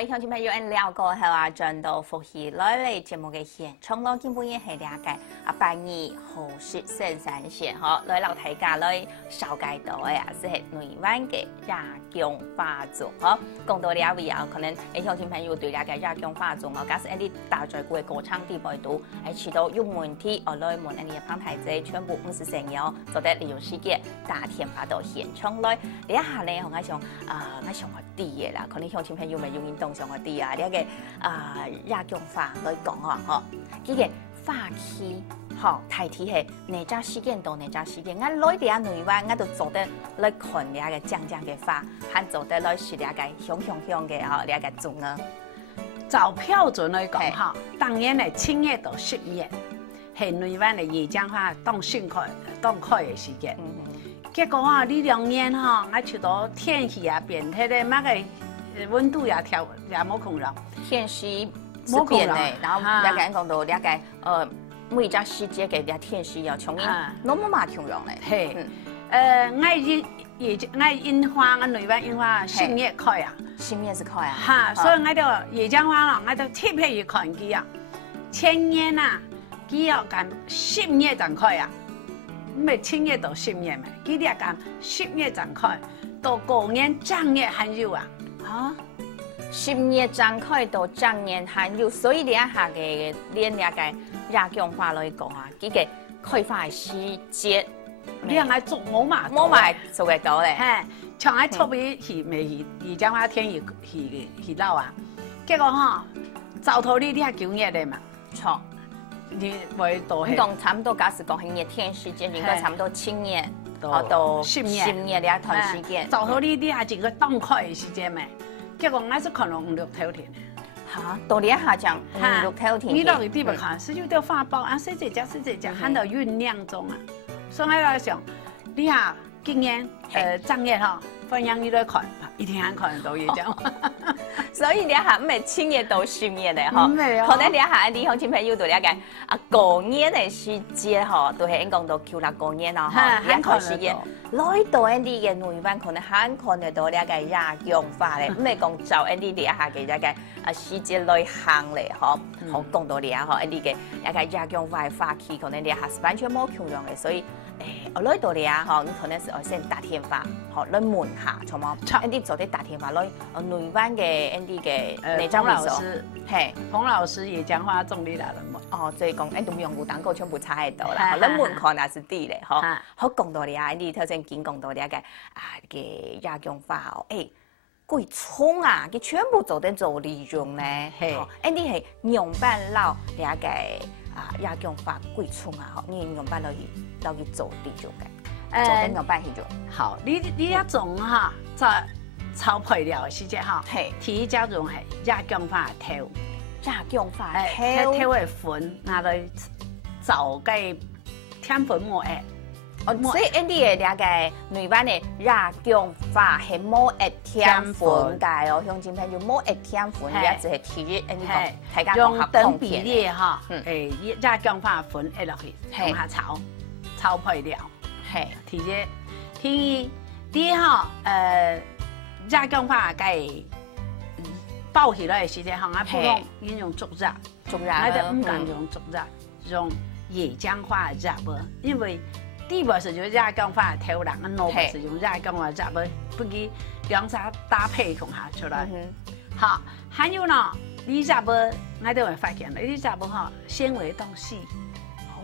來，鄉親朋友，了過後啊，轉到福喜來嚟節目嘅現場咯，基本也係了解拜二何氏聖山縣嗬，來老大家來紹介到嘅啊，是係台灣嘅亞強法族嗬，講到了以後，可能鄉親朋友對了解亞強法族哦，假使一啲大在古嘅歌唱地位度，係知道有問題，我來問一啲旁台仔全部唔是成樣，做得利用時間打電話到現場來，呢一下咧，我想我想學啲嘢啦，可能鄉親朋友咪用運動上學啲啊，呢個亞強法來講啊，嗬，呢個法器。好，睇睇係哪吒事件到哪吒事件，我來啲啊內灣，我都做得來看呢個講嘅法，還做得來是呢個香嘅哦，呢個種啊。照標準來講哈，當年嘅7月到10月係內灣嘅夜間化當訓課嘅時間。結果啊，呢2年哈，我覺到天氣啊變態咧，乜個溫度也調也冇控了。天氣冇變嘅，然後呢個講到呢個每一隻時節嘅啲天氣要重應，那麼嘛重用咧。係，我櫻花，我內灣櫻花10月開啊，10月是開啊。哈，所以我就夜間花咯，我就特別去看佢啊。前年啊，佢要講10月才開啊，唔係7月到10月嘛，佢哋講10月才開，到過年正月還有啊。嚇，10月展開到正年還有，所以呢一下嘅連呢個亞強法來講啊，佢嘅開發嘅時節，你係咪做冇嘛做得到咧？係，像喺出邊去未而家話天去撈啊，結果哈，早頭呢啲係9月嘅嘛，錯，你會到係講差唔多，假使講係熱天時間，應該差唔多7月到10月呢一段時間。早頭呢啲係整個冬開嘅時間咩？結果我是看到5、6頭天。嚇，到呢一下講5、6頭天。你到底不看？是就叫發包啊，誰這家，喊到醞釀中啊。所以我在想，你下今年正月哈，反正你都看，一天看到夜講。所以呢一下唔係7月到10月咧，嗬。唔係啊。可能呢一下啲鄉親朋友對呢個過年嘅時節嗬，都係講到求啦過年啦，嗬。呢一個時間。來到一啲嘅內灣可能很看得到呢個亞強法咧，唔係講就一啲呢一下嘅呢個時節來行咧，嗬，好講到呢啊，嗬，一啲嘅呢個亞強法嘅法器可能呢下是完全冇共用嘅，所以我來到呢啊，嗬，可能是我先打電話，嗬，來問下，錯冇？一啲做啲打電話來內灣嘅一啲嘅內張老師，係彭老師也講話中意啦，哦，所以講誒，都用古蛋糕全部差喺度啦，來問看也是啲咧，嗬，好講到呢啊，啲頭先。見講到呢個嘅亞強法哦，貴重啊，佢全部做得做利用咧，係，啲係用辦佬呢個亞強法貴重啊，你用辦佬去做利用嘅，做得用辦去做。好，你一種哈，在炒配料嘅時節哈，係，第一種係亞強法頭，亞強法頭嘅粉拿來做嘅添粉末誒。所以呢啲嘅呢個內灣嘅亞強法係冇一添粉嘅哦，鄉親朋友冇一添粉，而只係提一呢個大家用等比例哈，亞強法粉落去同下炒配料，係提啲哈亞強法嘅包起來嘅時間哈，我普通用竹簪，我哋唔敢用竹簪，用野薑花簪噃，因為第二是用亞強法頭人，我腦是用亞強法簪噃，不過兩者搭配同下出來。好，還有呢，呢簪噃，我都會發現啦，呢簪噃哈纖維都細，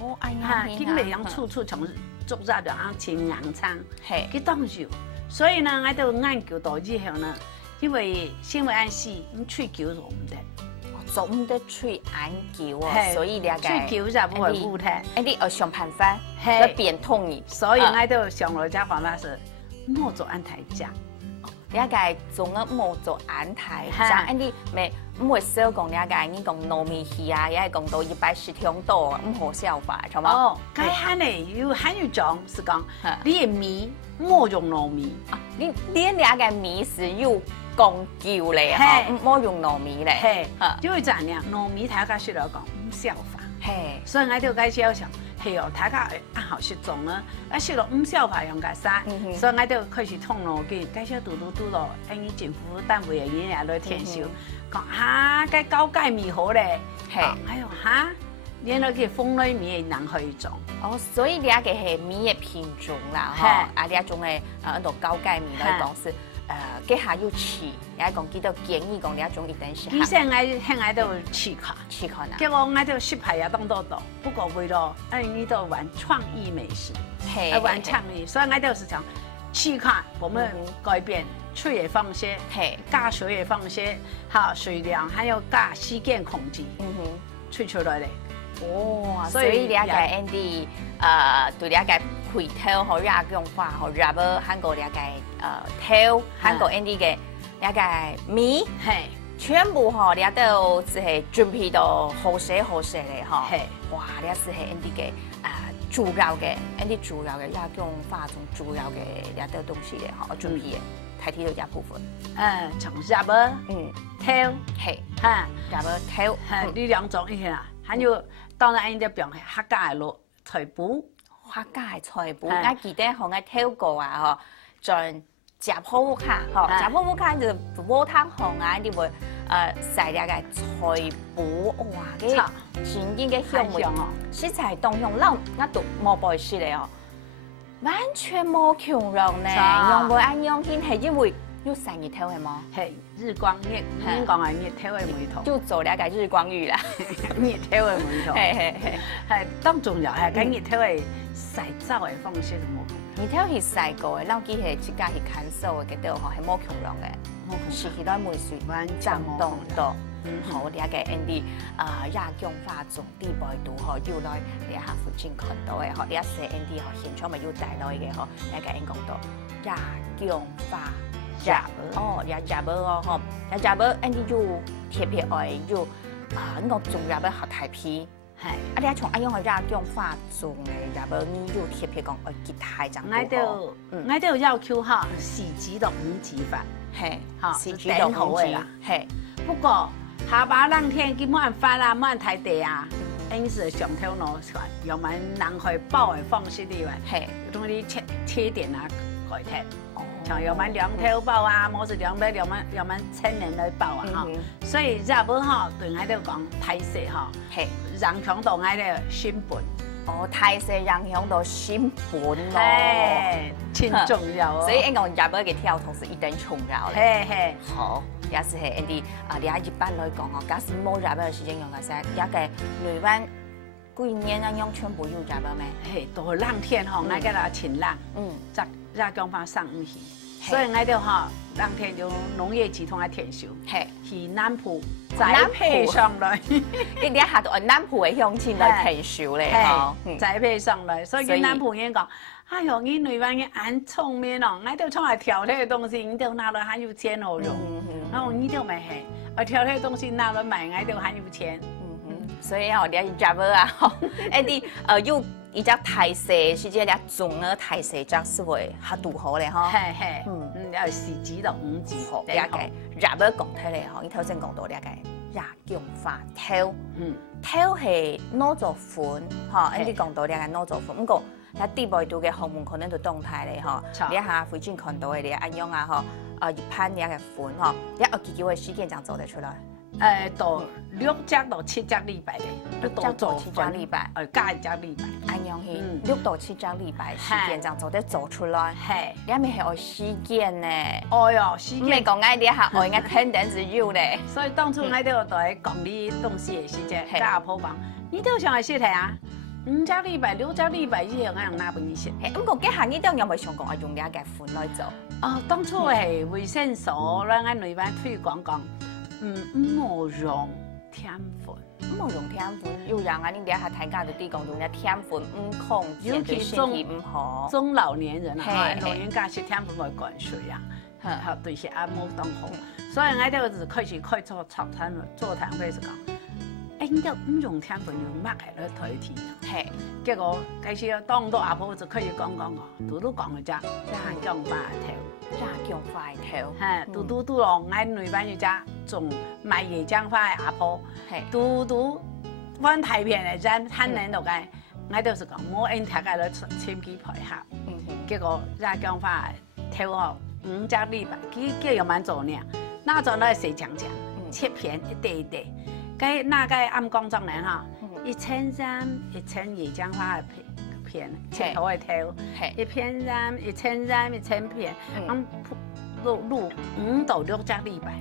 哦，哎呀，基本上處處從竹簪就啱前硬撐，係佢當住，所以呢，我都研究到之後呢，因為纖維按細，你吹久咗唔得。做唔得吹研究啊，所以呢個吹久就唔會烏睇。啲要想辦法來變通嘅，所以我都想落隻方法是冇做安台醬。呢個做咗冇做安台醬，啲咪唔會少講呢個，你講糯米魚啊，也係講到110條多，唔好消化，係嘛？哦，佢係呢，還有種是講，你嘅米冇用糯米，你呢個米是要講究咧，唔好用糯米咧，因為怎樣糯米睇下說嚟講唔消化，係，所以我就開始想，係哦，大家好識種呢，識到唔少排用嘅衫，所以我就開始通路嘅，介紹嘟咯，因政府單位嘅人也來填收，講嚇，該高鈣米好咧，係，哎呦嚇，原來佢風雷米嘅人可以種，哦，所以你啊個係米嘅品種啦，哈，啊你啊種嘅那種高鈣米來講是。佢下要試，也講幾多建議講你一種一定是。以前我都試過，結果我都失敗也當多多。不過為了你都玩創意美食，玩創意，所以我都是講試看，我們改變水也放些，加水也放些，好水量，還有加時間控制，吹出來咧。哦，所以你啊個 Andy，對你啊個配套和亞用法和入咗韓國你啊個套，韓國 Andy 嘅你啊個米，全部嗬你啊都只係準備到好些咧嗬，哇！你啊是係 Andy 嘅主要嘅 Andy 主要嘅亞用法中主要嘅你啊都東西咧嗬，準備嘅睇睇到一部分，從入咗，套係嚇，入咗套，呢兩種一啊，還有。當然，因就變係客家嘅咯，菜脯，客家嘅菜脯，我記得學我挑過啊，嗬，像夾泡烏卡，嗬，夾泡烏卡就鍋湯紅啊，你會曬啲嘅菜脯，哇，啲前邊嘅香味，食材當用撈一度冇背書嚟哦，完全冇強弱呢，用唔按用先係因為要曬日頭係冇？係日光浴，香港係日頭嘅梅頭，就做了個日光浴啦，日頭嘅梅頭，係當重要係跟日頭嘅曬澡嘅方式就冇。日頭係曬過嘅，撈機係自家係看守嘅，嗰度嗬係冇強弱嘅，是起來梅水漲凍多。好，你啊個 Andy 亞強化種地背度嗬，要來你下附近看到嘅嗬，你一寫 Andy 嗬現場咪要帶來嘅嗬，你個 Andy 講到亞強化。哦，也入咗嗬，也入咗 Andy 要貼片愛要呢個仲入咗合體片，係啊你從用去亞強化種嘅入咗呢要貼片講愛結太長多，我都要求哈4級到5級法，係哈4級到5級，係不過下把冷天佢冇人發啊，冇人睇地啊，因是上頭攞出來，又問人去包嘅方式啲話，係用啲切點啊改貼。像有買兩條包啊，冇是兩百兩萬1000人來包啊哈，所以日本哈對我哋講太細哈，係影響到我哋心本。哦，太細影響到心本咯，真重要。所以應該日本嘅跳同是一定重要嘅。係好，也是係 Andy 你一般來講哦，假使冇日本嘅時間用嘅時候，一個台灣幾年啊用全部用日本咩？係到冷天吼，我嘅啦晴冷，再講翻上唔去。所以我哋哈當天就農業集團來填收，去南埔栽培上來，你哋下到南埔嘅鄉親來填收咧，栽培上來，所以南埔人講，哎呦，你台灣人很聰明哦，我哋從來挑剔嘅東西，你都拿來很有錢哦用，然後你都咪係，挑剔嘅東西拿來賣，我哋很有錢，所以我哋要入啊，Andy要。而家太細，是即係你種啊太細，則是會合度好咧，嗬。係，有4級到5級好。你啊個入咗講睇嚟，嗬，你頭先講到你啊個亞強化套，套係哪種款？嗬，你講到你啊個哪種款？不過你地背度嘅項目可能就動態嚟，嗬。你下附近看到嘅你按樣啊，嗬，一盤你啊個款，嗬，你有幾久嘅時間就做得出來？到6隻到7隻禮拜嘅，6到7隻禮拜，加1隻禮拜。按樣係6到7隻禮拜時間就做得做出來。係，你係咪係愛時間呢？愛哦，時間。唔係講愛啲下愛愛聽點子要咧。所以當初我哋就喺講啲東西嘅時間，加阿婆講，你都想去試睇啊？5隻禮拜、6隻禮拜以後，我用哪本意思？係，咁個幾下呢都有冇想過用呢一個款來做？哦，當初係衛生所讓我內班推廣講。唔好用添粉，唔好用添粉，要讓啊！你哋下睇家到啲講用嘅添粉唔控制對身體唔好。中老年人啊，老人家食添粉會灌水啊，嚇對血壓冇當好。所以我哋就開始做早餐做堂會是講，你都唔用添粉，用乜係嚟代替？係，結果開始當到阿婆就可以講，嘟嘟講嘅啫，亞強化條。亞強化條，嘟咯，我內班要加種賣亞強化嘅阿婆，嘟，揾太平嚟真，慳人度嘅，我就是讲，冇因大家来千几配合，结果热姜花挑好5只礼拜，佢又蛮做呢，那做那细长长，切片一块一块，该那该按工作人哈，1300、1200姜花片，切头会挑，1300、1300、1000片，录5到6只礼拜。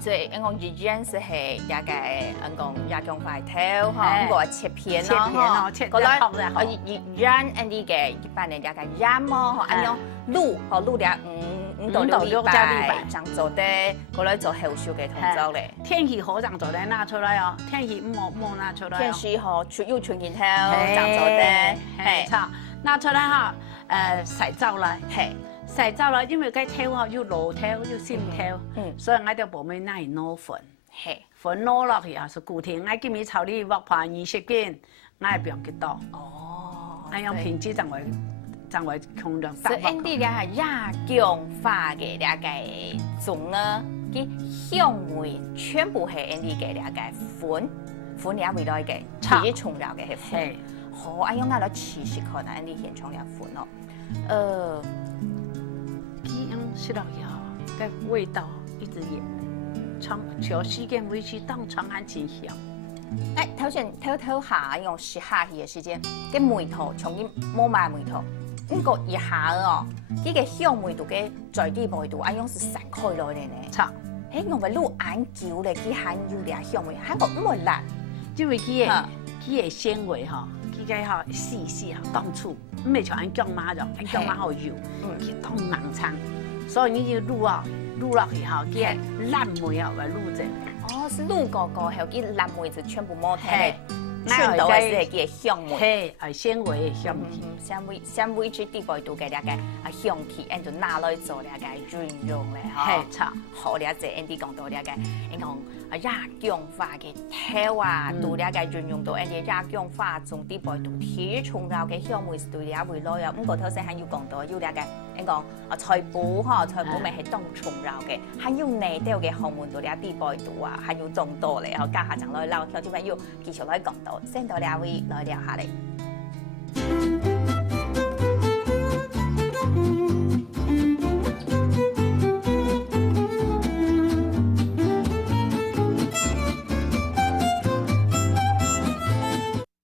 所以，我講日間是係大概講日姜花頭哈，我切片咯哈，個來日間啲嘅一般嘅大概醃麼，安樣滷和滷了5到6禮拜，這樣做的，個來做後續嘅動作咧。天氣好，這樣做咧拿出來哦，天氣唔拿出來。天氣好，有春天頭，這樣做的，係錯，拿出來哈，洗走來，係。洗走啦，因為佢挑吼有老挑有新挑，所以我哋部門那係攞粉，粉攞落去啊是固定。我今日炒你鑊盤20斤，我係不用幾多。哦，我用品質就會控量大。所以啲咧係日姜花嘅咧個種啊，啲香味全部係啲嘅咧個粉也會來嘅，自己沖料嘅係粉。好，我用我嚟試試看啊，啲現沖料粉咯，吃落去吼，個味道一直長時間維持當長安真香。誒，頭先偷下用食下去嘅時間，個梅頭從啲冇買梅頭，呢個一下哦，呢個香味度嘅在地味道，用是散開來嘅呢。錯，誒，我咪滷眼椒咧，佢含有啲香味，韓國唔會辣，因為佢嘅纖維吼，佢嘅吼細吼當醋，唔係像按姜媽咁，按姜媽好油，佢當冷餐。所以你要滷啊，滷落去吼，佢爛梅啊，來滷者。哦，是滷過後，啲爛梅就全部冇睇，全部係佢香味。係纖維嘅香味。纖維質地味道嘅咧個香氣，然後拿來做咧個潤溶咧，係錯。好咧，即係啲講到咧個，你講日姜花嘅頭啊，到咧個潤溶到，人哋日姜花種啲味道，鐵重料嘅香味是對咧會攞啊。咁個頭先還要講到，要咧個。你講菜脯哈，菜脯咪係當重料嘅，還有內調嘅項目到啲地味道啊，還有眾多咧，然後家下就來撈，有啲咩要繼續來講到，先到兩位來聊下嚟。